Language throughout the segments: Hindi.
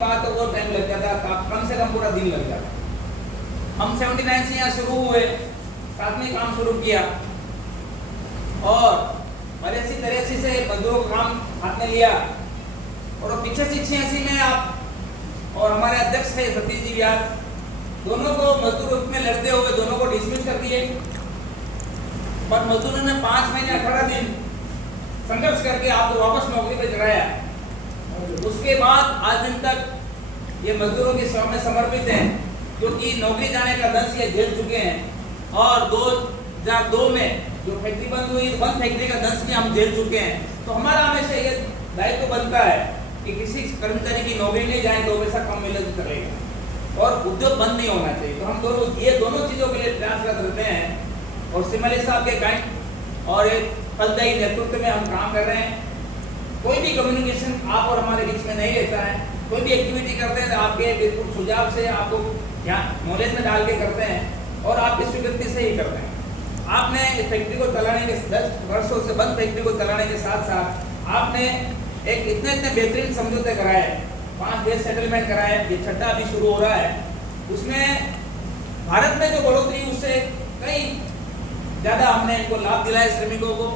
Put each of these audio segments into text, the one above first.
बात तो बहुत टाइम लग जाता था, कम से कम पूरा दिन लग जाता। हम 79 से यहाँ शुरू हुए, साथ में काम शुरू किया और 82-83 से मजदूरों का काम हाथ में लिया और पीछे से 86 में आप और हमारे अध्यक्ष थे सतीश जी व्यास, दोनों को मजदूर रूप में लड़ते हुए दोनों को डिसमिस कर दिए। पर मजदूरों ने 5 महीने 18 दिन संघर्ष करके आपको वापस नौकरी पे चढ़ाया। उसके बाद आज दिन तक ये मजदूरों की सेवा में समर्पित हैं, क्योंकि नौकरी जाने का दंश ये झेल चुके हैं और 2002 में जो फैक्ट्री बंद हुई, बंद फैक्ट्री का दंश भी हम झेल चुके हैं। तो हमारा हमेशा ये दायित्व बनता है कि किसी कर्मचारी की नौकरी नहीं जाए तो पैसा कम मिले तो चलेगा और उद्योग बंद नहीं होना चाहिए। तो हम दोनों चीज़ों के लिए प्रयासरत रहते हैं और सिमली साहब के गाइड और एक फलदायी नेतृत्व में हम काम कर रहे हैं। कोई भी कम्युनिकेशन आप और हमारे बीच में नहीं रहता है, कोई भी एक्टिविटी करते हैं तो आपके बिल्कुल सुझाव से आपको नॉलेज में डाल के करते हैं और आप इस स्वीकृति से ही करते हैं। आपने इस फैक्ट्री को चलाने के 10 वर्षों से बंद फैक्ट्री को चलाने के साथ साथ आपने एक इतने बेहतरीन समझौते कराए, 5 देश सेटलमेंट कराए, ये 6ठा अभी शुरू हो रहा है। उसमें भारत में जो बढ़ोतरी उससे कई ज़्यादा हमने इनको लाभ दिलाए श्रमिकों को।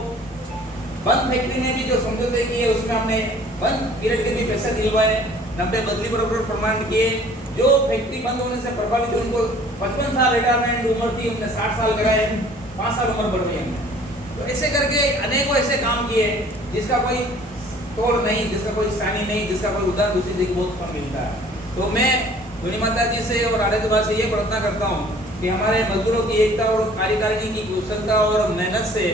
बंद फैक्ट्री में भी जो समझौते किए उसमें हमने बंद पीरियड के भी पैसे दिलवाए, 90 बदली बराबर प्रमाण किए। जो फैक्ट्री बंद होने से प्रभावित उनको 55 साल रिटायरमेंट उम्र थी, उनने 60 साल कराए, 5 साल उम्र बढ़ गई हमने। तो ऐसे करके अनेकों ऐसे काम किए जिसका कोई तोड़ नहीं, जिसका कोई सानी नहीं, जिसका कोई उदाहरण दूसरी जगह बहुत कम मिलता है। तो मैं धोनी माता जी से और आदित्यवाद से ये प्रार्थना करता हूँ कि हमारे मजदूरों की एकता और कार्यकारिणी की कुशलता और मेहनत से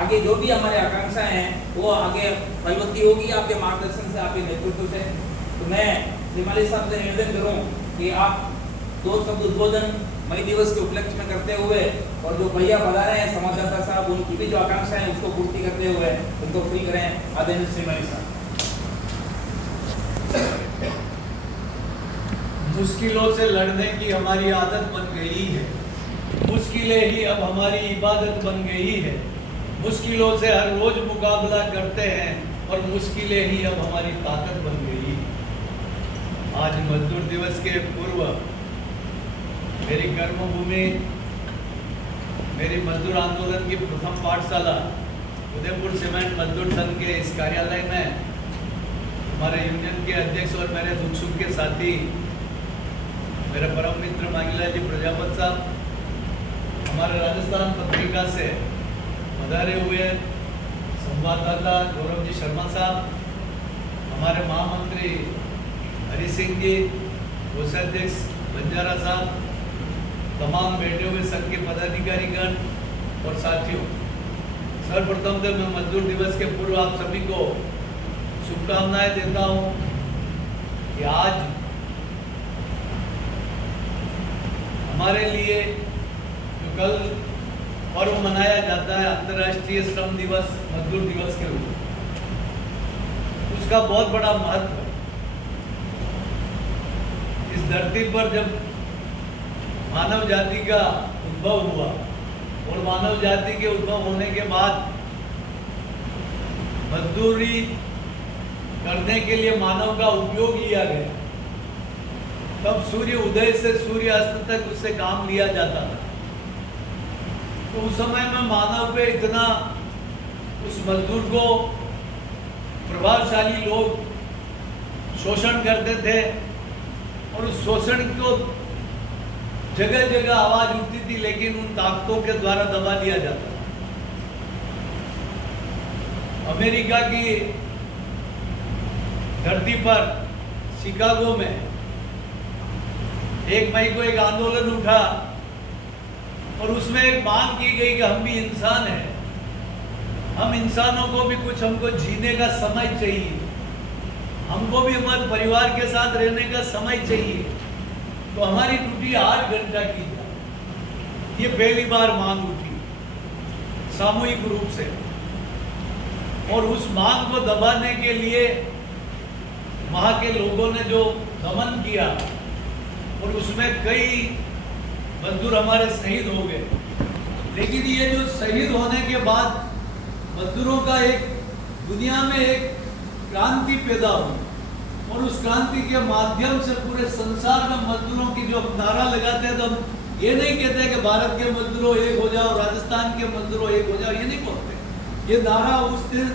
आगे जो भी हमारे आकांक्षाएं हैं वो आगे फलवती होगी आपके मार्गदर्शन से, आपके नेतृत्व से। तो मैं सिमली साहब से निवेदन करूं कि आप 2 शब्द उद्बोधन मई दिवस के उपलक्ष्य में करते हुए और जो भैया बता रहे हैं संवाददाता साहब, उनकी भी जो आकांक्षाएं हैं उसको पूर्ति करते हुए उनको फ्री करें। आदरणीय सिमली साहब। मुश्किलों से लड़ने की हमारी आदत बन गई है, मुश्किलें ही अब हमारी इबादत बन गई है। मुश्किलों से हर रोज मुकाबला करते हैं और मुश्किलें ही अब हमारी ताकत बन गई। आज मजदूर दिवस के पूर्व मेरी कर्मभूमि, मेरी मजदूर आंदोलन की प्रथम पाठशाला उदयपुर सीमेंट मजदूर संघ के इस कार्यालय में हमारे यूनियन के अध्यक्ष और मेरे दुख सुख के साथी मेरे परम मित्र मांगीलाल जी प्रजापत साहब, हमारे राजस्थान पत्रिका से पधारे हुए संवाददाता गौरव जी शर्मा साहब, हमारे महामंत्री हरि सिंह जी, कोषाध्यक्ष बंजारा साहब, तमाम बैठे हुए संघ के पदाधिकारीगण और साथियों, सर्वप्रथम तो मैं मजदूर दिवस के पूर्व आप सभी को शुभकामनाएं देता हूं कि आज हमारे लिए जो कल पर्व मनाया जाता है अंतर्राष्ट्रीय श्रम दिवस, मजदूर दिवस के रूप में, उसका बहुत बड़ा महत्व है। इस धरती पर जब मानव जाति का उद्भव हुआ और मानव जाति के उद्भव होने के बाद मजदूरी करने के लिए मानव का उपयोग लिया गया, तब सूर्य उदय से सूर्य अस्त तक उससे काम लिया जाता था। तो उस समय में मानव पे इतना उस मजदूर को प्रभावशाली लोग शोषण करते थे और उस शोषण को जगह जगह आवाज उठती थी, लेकिन उन ताकतों के द्वारा दबा दिया जाता था। अमेरिका की धरती पर शिकागो में 1 मई को एक आंदोलन उठा और उसमें एक मांग की गई कि हम भी इंसान हैं, हम इंसानों को भी कुछ हमको जीने का समय चाहिए, हमको भी हमारे परिवार के साथ रहने का समय चाहिए। तो हमारी ड्यूटी 8 घंटा की जाए, ये पहली बार मांग उठी सामूहिक रूप से। और उस मांग को दबाने के लिए वहाँ के लोगों ने जो दमन किया और उसमें कई मजदूर हमारे शहीद हो गए। लेकिन ये जो शहीद होने के बाद मजदूरों का एक दुनिया में एक क्रांति पैदा हुई और उस क्रांति के माध्यम से पूरे संसार में मजदूरों की जो नारा लगाते हैं, तो हम ये नहीं कहते कि भारत के मजदूरों एक हो जाओ, राजस्थान के मजदूरों एक हो जाओ, ये नहीं बोलते। ये नारा उस दिन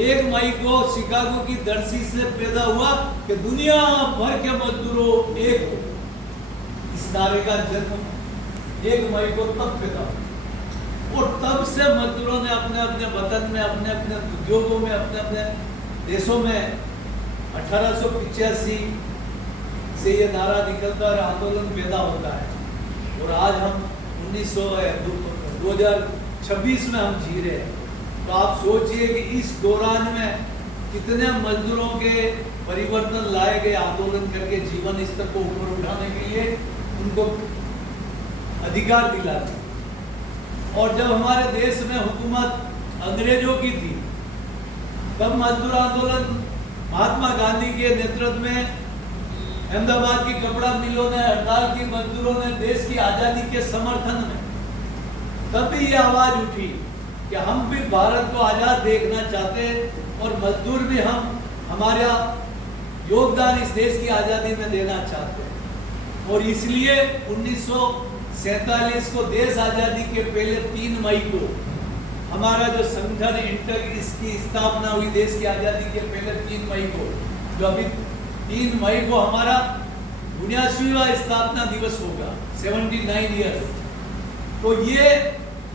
1 मई को शिकागो की धरती से पैदा हुआ कि दुनिया भर के मजदूरों एक हो। इस नारे का जन्म 1 मई को तब पैदा हुआ और तब से मजदूरों ने अपने अपने वतन में, अपने अपने उद्योगों में, अपने अपने देशों में 1885 से ये नारा निकलता और आंदोलन पैदा होता है। और आज हम 2026 में हम जी रहे हैं। तो आप सोचिए कि इस दौरान में कितने मजदूरों के परिवर्तन लाए गए आंदोलन करके जीवन स्तर को ऊपर उठाने के लिए, उनको अधिकार दिलाते। और जब हमारे देश में हुकूमत अंग्रेजों की थी, तब मजदूर आंदोलन महात्मा गांधी के नेतृत्व में अहमदाबाद की कपड़ा मिलों ने हड़ताल की, मजदूरों ने देश की आज़ादी के समर्थन में तब भी ये आवाज उठी कि हम भी भारत को आज़ाद देखना चाहते हैं और मजदूर भी हम हमारा योगदान इस देश की आज़ादी में देना चाहते हैं। और इसलिए 1947 को देश आज़ादी के पहले 3 मई को हमारा जो संगठन इंटर, इसकी स्थापना हुई देश की आज़ादी के पहले 3 मई को, जो अभी 3 मई को हमारा 79वां स्थापना दिवस होगा, 79 ईयर्स। तो ये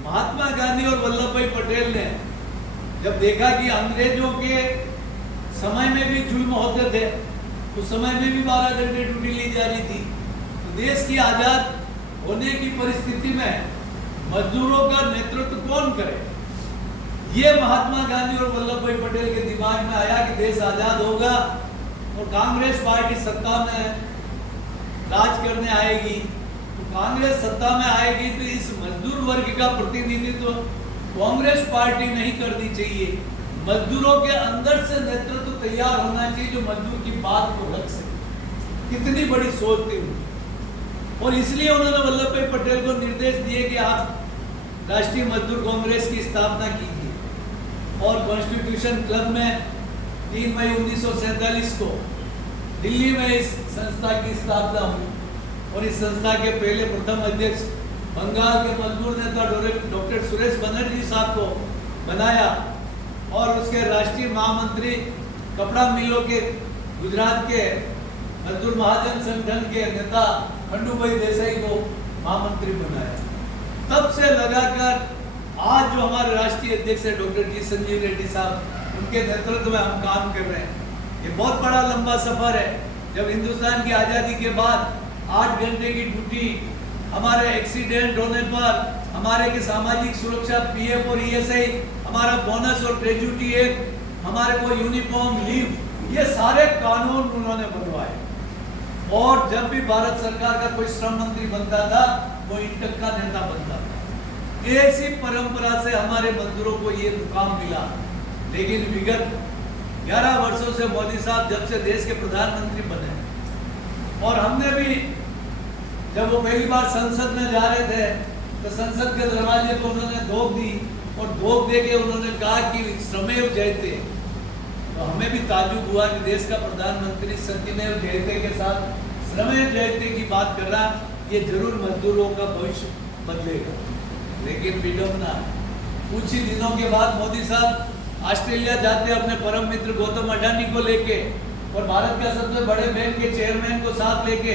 महात्मा गांधी और वल्लभ भाई पटेल ने जब देखा कि अंग्रेजों के समय में भी जुल्म होते थे, उस समय में भी 12 घंटे ड्यूटी ली जा रही थी, तो देश की आज़ाद होने की परिस्थिति में मजदूरों का नेतृत्व कौन करे? ये महात्मा गांधी और वल्लभ भाई पटेल के दिमाग में आया कि देश आज़ाद होगा और कांग्रेस पार्टी सत्ता में राज करने आएगी। तो कांग्रेस सत्ता में आएगी तो इस मजदूर वर्ग का प्रतिनिधित्व कांग्रेस पार्टी नहीं करनी चाहिए, मजदूरों के अंदर से नेतृत्व तैयार होना चाहिए जो मजदूर की बात को रख सके। कितनी बड़ी सोच थी उनकी। और इसलिए उन्होंने वल्लभ भाई पटेल को निर्देश दिए कि आप राष्ट्रीय मजदूर कांग्रेस की स्थापना कीजिए। और कॉन्स्टिट्यूशन क्लब में 3 मई 1947 को दिल्ली में इस संस्था की स्थापना हुई। और इस संस्था के पहले प्रथम अध्यक्ष बंगाल के मजदूर नेता डॉक्टर सुरेश बनर्जी साहब को बनाया। और उसके राष्ट्रीय महामंत्री कपड़ा मिलों के गुजरात के मजदूर महाजन संगठन के नेता खंडूभाई देसाई को महामंत्री बनाया। तब से लगाकर आज जो हमारे राष्ट्रीय अध्यक्ष है डॉक्टर जी संजीव रेड्डी साहब, उनके नेतृत्व में हम काम कर रहे हैं। ये बहुत बड़ा लंबा सफर है। जब हिंदुस्तान की आज़ादी के बाद 8 घंटे की ड्यूटी, हमारे एक्सीडेंट होने पर हमारे की सामाजिक सुरक्षा पीएफ और ईएसआई, हमारा बोनस और ग्रेजुटी एक्ट, हमारे को यूनिफॉर्म लीव, ये सारे कानून उन्होंने बनवाए। और जब भी भारत सरकार का कोई श्रम मंत्री बनता था, वो इंटक का नेता बनता था। ऐसी परंपरा से हमारे मजदूरों को ये मुकाम मिला। लेकिन विगत 11 वर्षों से मोदी साहब जब से देश के प्रधानमंत्री बने, और हमने भी जब वो पहली बार संसद में जा रहे थे तो संसद के दरवाजे को उन्होंने धोख दी और धोख दे के उन्होंने कहा कि श्रमेव जयते। तो हमें भी ताज्जुब हुआ कि देश का प्रधानमंत्री सत्यमेव जयते के साथ श्रमेव जयते की बात कर रहा, ये जरूर मजदूरों का भविष्य बदलेगा। लेकिन विडम्बना, कुछ ही दिनों के बाद मोदी साहब ऑस्ट्रेलिया जाते अपने परम मित्र गौतम अडानी को लेके और भारत का सबसे बड़े बैंक के चेयरमैन को साथ लेके